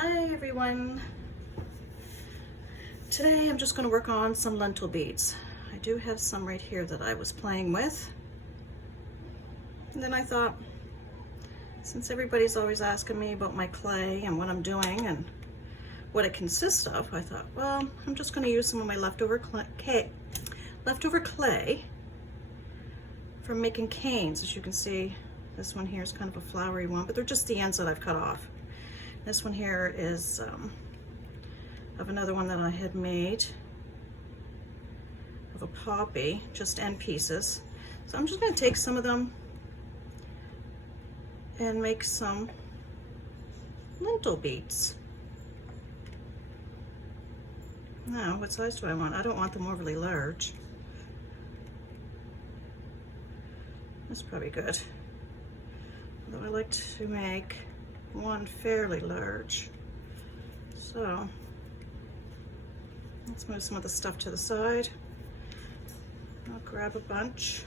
Hi everyone. Today I'm just going to work on some lentil beads. I do have some right here that I was playing with. And then I thought, since everybody's always asking me about my clay and what I'm doing and what it consists of, I thought, well, I'm just going to use some of my leftover clay from making canes. As you can see, this one here is kind of a flowery one, but they're just the ends that I've cut off. This one here is of another one that I had made of a poppy, just end pieces. So I'm just going to take some of them and make some lentil beads. Now, what size do I want? I don't want them overly large. That's probably good. Although I like to make one fairly large. So let's move some of the stuff to the side. I'll grab a bunch,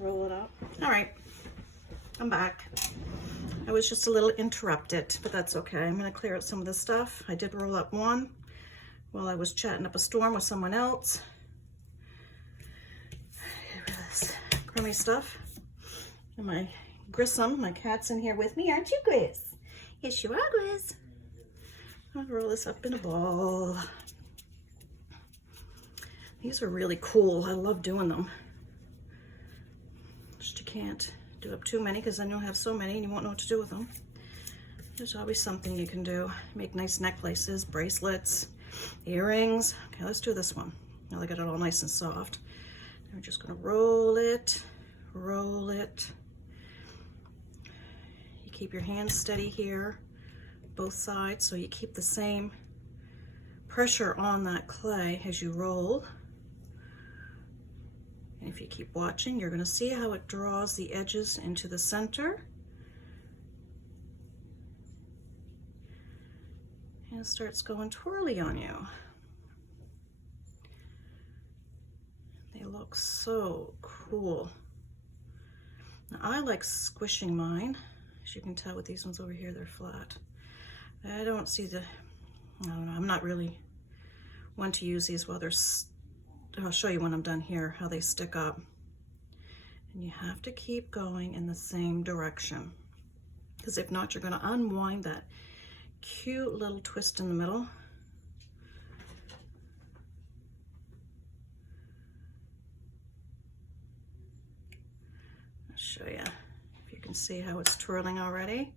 roll it up. All right, I'm back. I was just a little interrupted, but that's okay. I'm going to clear out some of this stuff. I did roll up one while I was chatting up a storm with someone else. This crummy stuff. And my Grissom, my cat's in here with me, aren't you, Grizz? Yes, you are, Grizz. I'll roll this up in a ball. These are really cool. I love doing them. Just you can't do up too many because then you'll have so many and you won't know what to do with them. There's always something you can do. Make nice necklaces, bracelets, earrings. Okay, let's do this one. Now I got it all nice and soft. And we're just gonna roll it, roll it. Keep your hands steady here, both sides, so you keep the same pressure on that clay as you roll. And if you keep watching, you're going to see how it draws the edges into the center. And it starts going twirly on you. They look so cool. Now, I like squishing mine. As you can tell with these ones over here, they're flat. I don't see the, I don't know, I'm not really one to use these while they're, I'll show you when I'm done here how they stick up. And you have to keep going in the same direction, because if not, you're going to unwind that cute little twist in the middle. I'll show you. You can see how it's twirling already.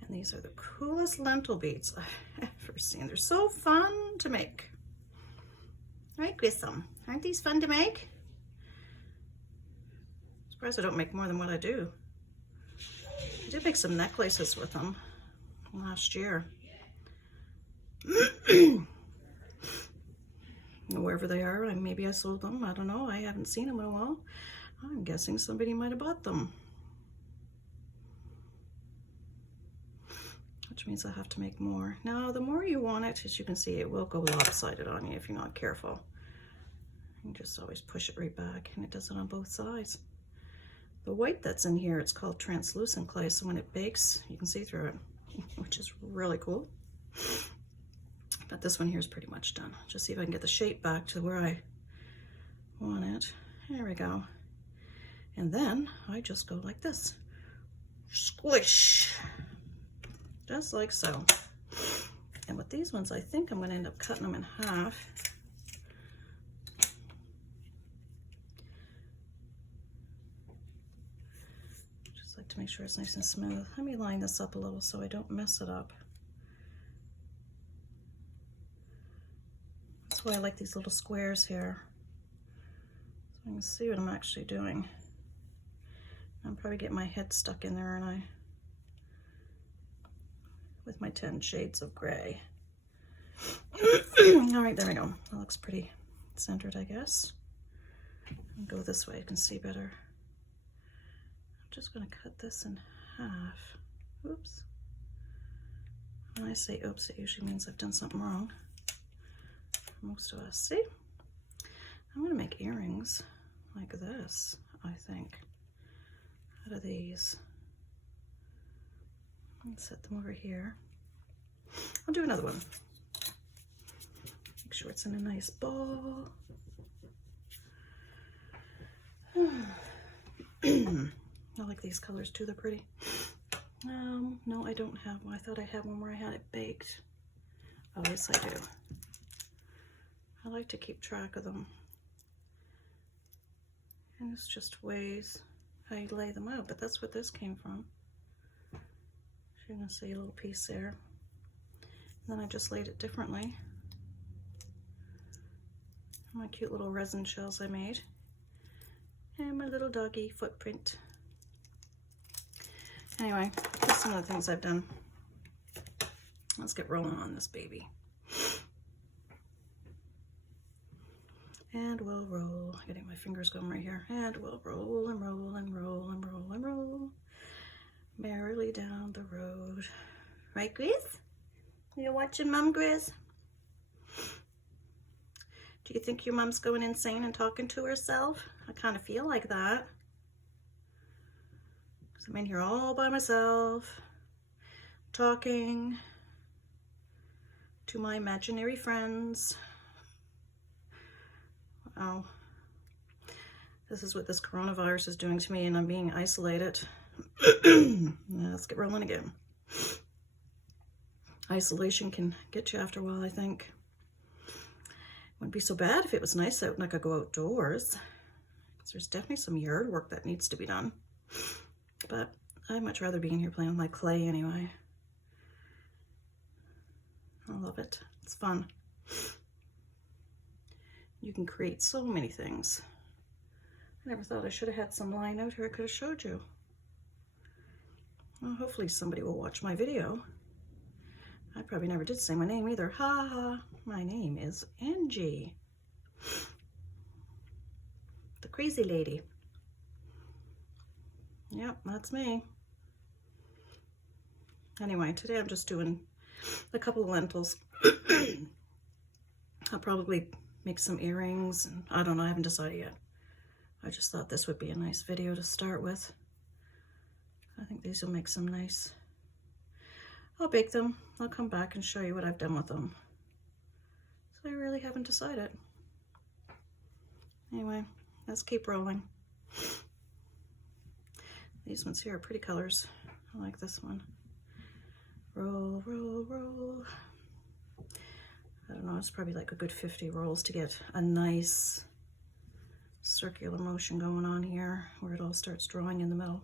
And these are the coolest lentil beads I've ever seen. They're so fun to make. Right, Grissom? Aren't these fun to make? I'm surprised I don't make more than what I do. I did make some necklaces with them last year. Wherever they are, maybe I sold them. I don't know. I haven't seen them in a while. I'm guessing somebody might have bought them. Which means I have to make more. Now, the more you want it, as you can see, it will go lopsided on you if you're not careful. You just always push it right back, and it does it on both sides. The white that's in here, it's called translucent clay, so when it bakes, you can see through it, which is really cool. But this one here is pretty much done. Just see if I can get the shape back to where I want it. There we go. And then I just go like this. Squish. Just like so. And with these ones, I think I'm going to end up cutting them in half. Just like to make sure it's nice and smooth. Let me line this up a little so I don't mess it up. That's why I like these little squares here. So I can see what I'm actually doing. I'm probably getting my head stuck in there, aren't I? With my 10 shades of gray. All right, there we go. That looks pretty centered, I guess. I'll go this way, you can see better. I'm just gonna cut this in half. Oops. When I say oops, it usually means I've done something wrong. Most of us. See? I'm gonna make earrings like this, I think. out of these and set them over here. I'll do another one. Make sure it's in a nice ball. I like these colors too, they're pretty. No, I don't have one. I thought I had one where I had it baked. Oh, yes, I do. I like to keep track of them. And it's just ways I lay them out, but that's what this came from. You're gonna see a little piece there. And then I just laid it differently. My cute little resin shells I made. And my little doggy footprint. Anyway, that's some of the things I've done. Let's get rolling on this baby. And we'll roll. Getting my fingers going right here. And we'll roll and roll and roll and roll and roll. Merrily down the road. Right, Grizz? You watching Mom, Grizz? Do you think your mom's going insane and talking to herself? I kind of feel like that. Because I'm in here all by myself, talking to my imaginary friends. Wow. This is what this coronavirus is doing to me, and I'm being isolated. Let's get rolling again. Isolation can get you after a while, I think. Wouldn't be so bad if it was nice out and I could go outdoors. Because there's definitely some yard work that needs to be done. But I'd much rather be in here playing with my clay anyway. I love it. It's fun. You can create so many things. I never thought I should have had some line out here I could have showed you. Well, hopefully somebody will watch my video. I probably never did say my name either. Ha ha. My name is Angie. The crazy lady. Yep, that's me. Anyway, today I'm just doing a couple of lentils. I'll probably make some earrings, and I don't know, I haven't decided yet. I just thought this would be a nice video to start with. I think these will make some nice. I'll bake them. I'll come back and show you what I've done with them. So I really haven't decided. Anyway, let's keep rolling. These ones here are pretty colors. I like this one. Roll, roll, roll. I don't know, it's probably like a good 50 rolls to get a nice circular motion going on here where it all starts drawing in the middle.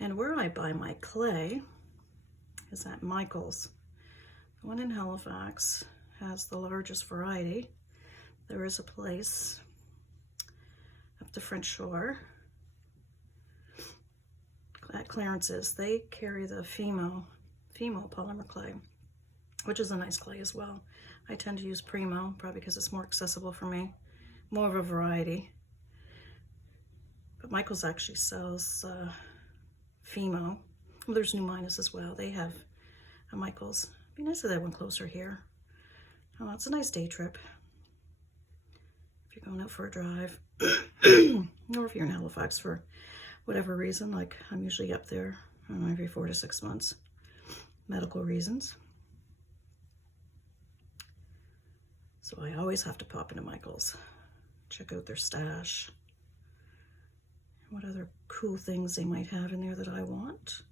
And where I buy my clay is at Michael's. The one in Halifax has the largest variety. There is a place up the French Shore at Clarence's. They carry the female polymer clay, which is a nice clay as well. I tend to use Primo, probably because it's more accessible for me, more of a variety. But Michael's actually sells Fimo. Well, there's New Minas as well. They have a Michael's. It'd be nice if they had one closer here. Oh, it's a nice day trip. If you're going out for a drive, or if you're in Halifax for whatever reason, like I'm usually up there, I don't know, every 4 to 6 months, medical reasons. So I always have to pop into Michael's, check out their stash, what other cool things they might have in there that I want.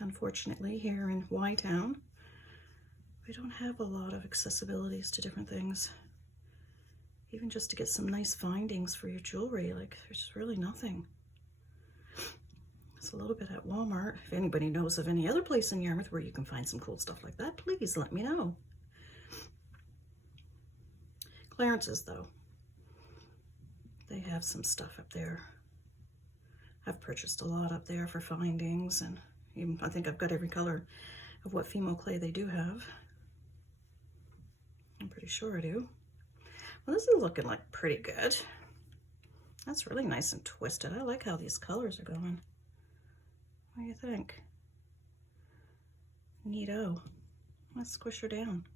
Unfortunately, here in Y-Town, we don't have a lot of accessibilities to different things. Even just to get some nice findings for your jewelry, like there's really nothing. It's a little bit at Walmart. If anybody knows of any other place in Yarmouth where you can find some cool stuff like that, please let me know. Clarence's though, they have some stuff up there. I've purchased a lot up there for findings, and even I think I've got every color of what female clay they do have. I'm pretty sure I do. Well, this is looking like pretty good. That's really nice and twisted. I like how these colors are going. What do you think? Neato. Let's squish her down.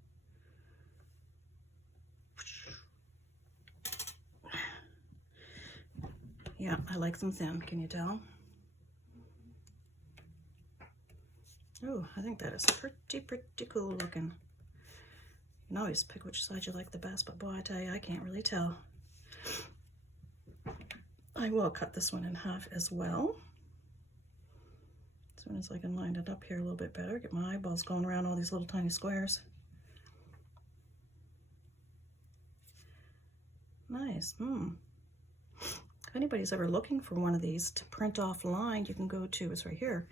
Yeah, I like them thin, can you tell? Oh, I think that is pretty cool looking. You can always pick which side you like the best, but boy, I tell you, I can't really tell. I will cut this one in half as well. As soon as I can line it up here a little bit better, get my eyeballs going around all these little tiny squares. Nice. If anybody's ever looking for one of these to print offline, you can go to, it's right here,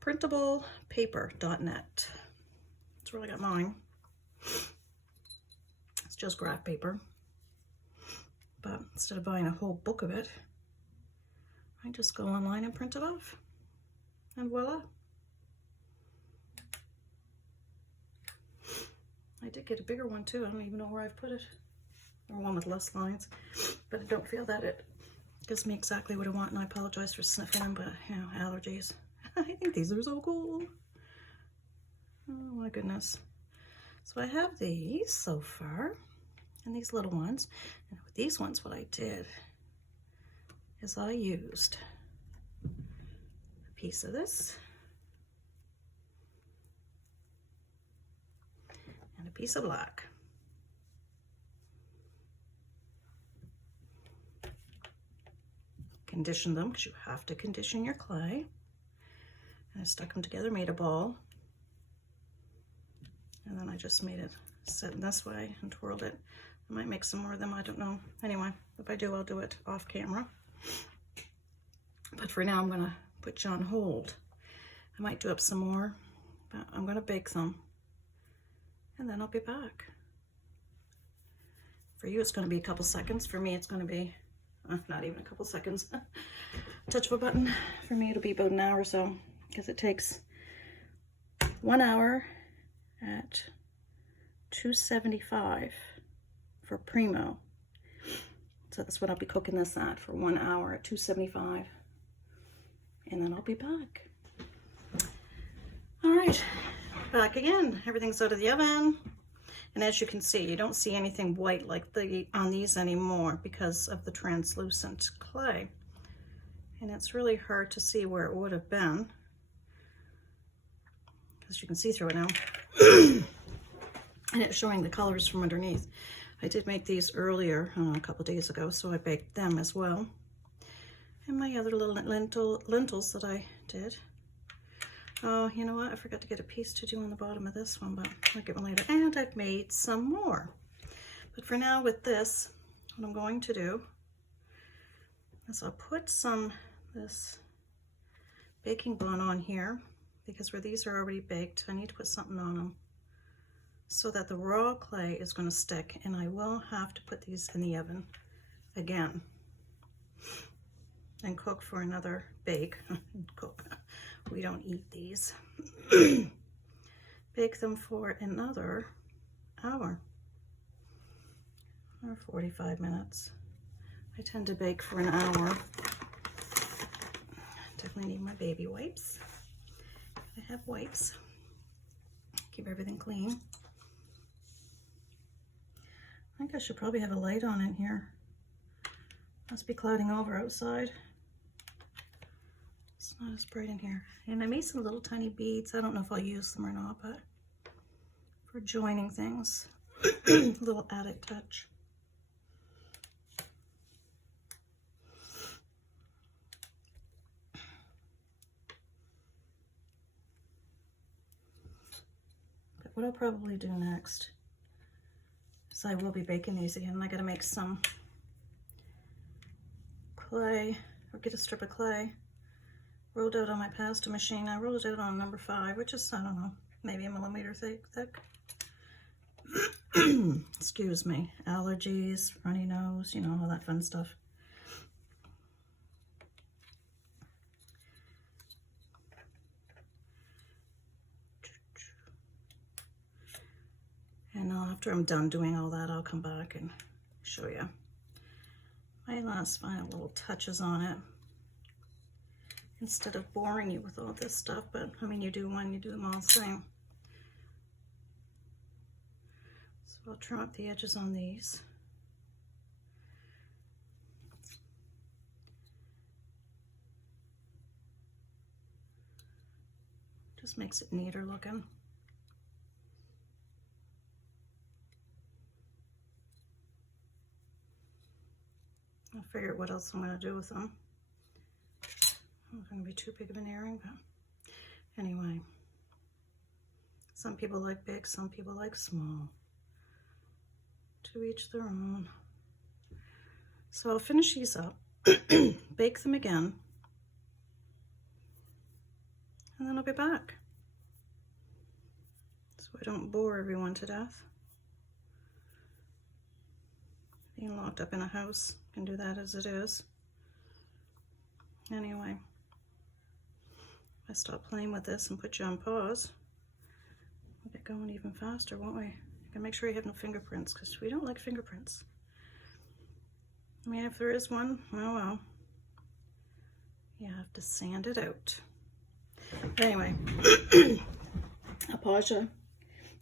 printablepaper.net. That's where I got mine. It's just graph paper. But instead of buying a whole book of it, I just go online and print it off. And voila. I did get a bigger one too. I don't even know where I've put it. Or one with less lines. But I don't feel that it gives me exactly what I want, and I apologize for sniffing them, but you know, allergies. I think these are so cool. Oh my goodness. So I have these so far, and these little ones. And with these ones, what I did is I used a piece of this and a piece of black. Condition them, because you have to condition your clay. And I stuck them together, made a ball, and then I just made it sit in this way and twirled it. I might make some more of them, I don't know. Anyway, if I do, I'll do it off camera. But for now, I'm gonna put you on hold. I might do up some more, but I'm gonna bake them, and then I'll be back. For you, it's gonna be a couple seconds. For me, it's gonna be not even a couple seconds. Touch of a button. For me, it'll be about an hour or so, because it takes 1 hour at 275 for primo. So that's what I'll be cooking this at, for 1 hour at 275. And then I'll be back. All right, back again. Everything's out of the oven. And as you can see, you don't see anything white like on these anymore because of the translucent clay. And it's really hard to see where it would have been, because you can see through it now. And it's showing the colors from underneath. I did make these earlier, a couple days ago, so I baked them as well. And my other little lentils that I did. Oh, you know what? I forgot to get a piece to do on the bottom of this one, but I'll get one later. And I've made some more. But for now, with this, what I'm going to do is I'll put this baking bun on here, because where these are already baked, I need to put something on them so that the raw clay is going to stick, and I will have to put these in the oven again and cook for another bake. Cook. We don't eat these. Bake them for another hour or 45 minutes. I tend to bake for an hour. Definitely need my baby wipes. I have wipes. Keep everything clean. I think I should probably have a light on in here. Must be clouding over outside. It's not as bright in here. And I made some little tiny beads. I don't know if I'll use them or not, but for joining things, a little added touch. But what I'll probably do next is I will be baking these again. I gotta make some clay, or get a strip of clay rolled out on my pasta machine. I rolled it out on number 5, which is, I don't know, maybe a millimeter thick. Excuse me, allergies, runny nose, you know, all that fun stuff. And after I'm done doing all that, I'll come back and show you my last final little touches on it, instead of boring you with all this stuff. But I mean, you do one, you do them all the same. So I'll trim up the edges on these. Just makes it neater looking. I'll figure out what else I'm going to do with them. Not going to be too big of an earring, but anyway. Some people like big, some people like small. To each their own. So I'll finish these up, bake them again, and then I'll be back. So I don't bore everyone to death. Being locked up in a house, can do that as it is. Anyway, if I stop playing with this and put you on pause, we'll get going even faster, won't we? You can make sure you have no fingerprints, because we don't like fingerprints. I mean, if there is one, oh well. You have to sand it out. Anyway, I'll pause you,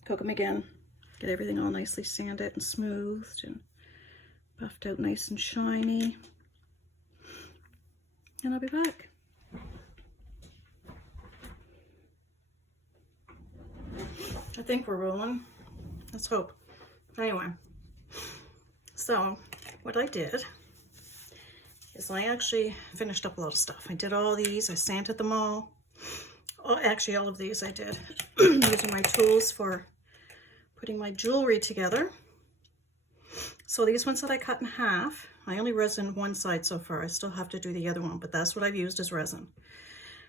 cook them again, get everything all nicely sanded and smoothed and buffed out nice and shiny. And I'll be back. I think we're rolling. Let's hope. Anyway, so what I did is I actually finished up a lot of stuff. I did all these, I sanded them all. Oh, actually, all of these I did. These are my tools for putting my jewelry together. So these ones that I cut in half, I only resin one side so far. I still have to do the other one, but that's what I've used as resin,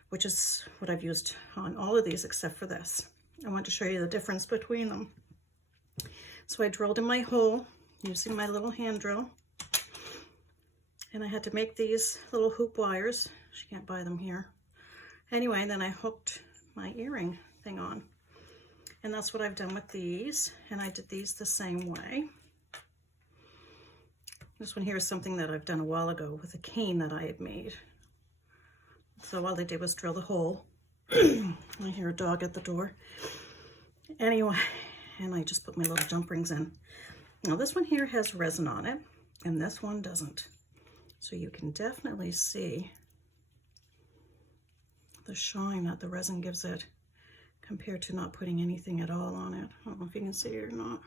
which is what I've used on all of these except for this. I want to show you the difference between them. So I drilled in my hole using my little hand drill, and I had to make these little hoop wires. You can't buy them here. Anyway, then I hooked my earring thing on, and that's what I've done with these, and I did these the same way. This one here is something that I've done a while ago with a cane that I had made. So all I did was drill the hole. I hear a dog at the door. Anyway, and I just put my little jump rings in. Now this one here has resin on it, and this one doesn't. So you can definitely see the shine that the resin gives it compared to not putting anything at all on it. I don't know if you can see it or not.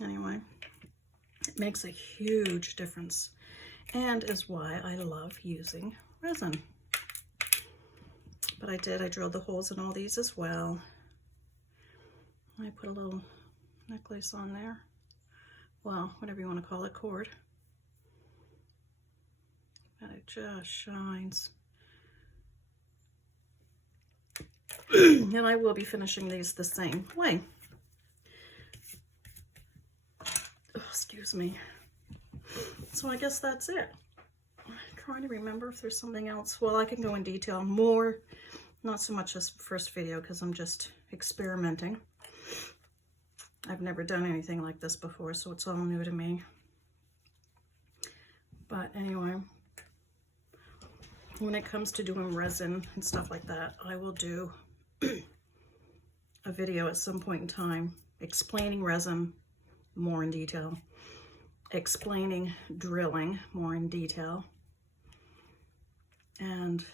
Anyway, it makes a huge difference, and is why I love using resin. But I drilled the holes in all these as well. I put a little necklace on there. Well, whatever you want to call it, cord. But it just shines. And I will be finishing these the same way. Oh, excuse me. So I guess that's it. I'm trying to remember if there's something else. Well, I can go in detail more. Not so much this first video because I'm just experimenting. I've never done anything like this before, so it's all new to me. But anyway, when it comes to doing resin and stuff like that, I will do a video at some point in time explaining resin more in detail, explaining drilling more in detail, and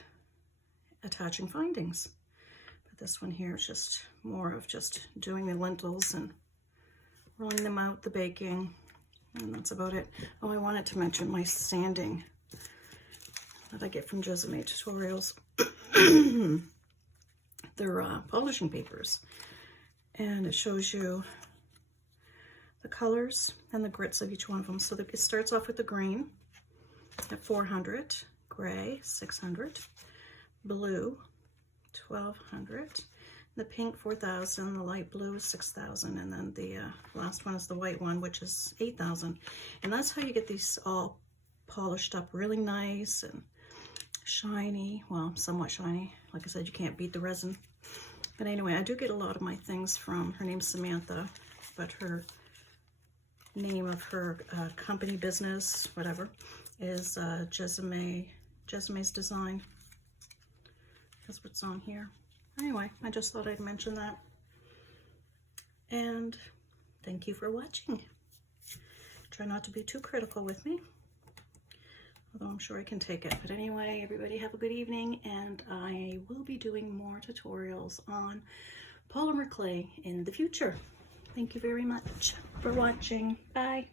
attaching findings. But this one here is just more of just doing the lentils and rolling them out, the baking, and that's about it. Oh, I wanted to mention my sanding that I get from Jessamine Tutorials. They're polishing papers, and it shows you the colors and the grits of each one of them. So it starts off with the green at 400, gray 600, blue 1200, the pink 4000, the light blue is 6000, and then the last one is the white one, which is 8000. And that's how you get these all polished up really nice and shiny. Well, somewhat shiny. Like I said, you can't beat the resin. But anyway, I do get a lot of my things from, her name's Samantha, but her name of her company, business, whatever, is Jessamaine's Design. That's what's on here. Anyway, I just thought I'd mention that. And thank you for watching. Try not to be too critical with me. although I'm sure I can take it. But anyway, everybody have a good evening, and I will be doing more tutorials on polymer clay in the future. Thank you very much for watching. Bye.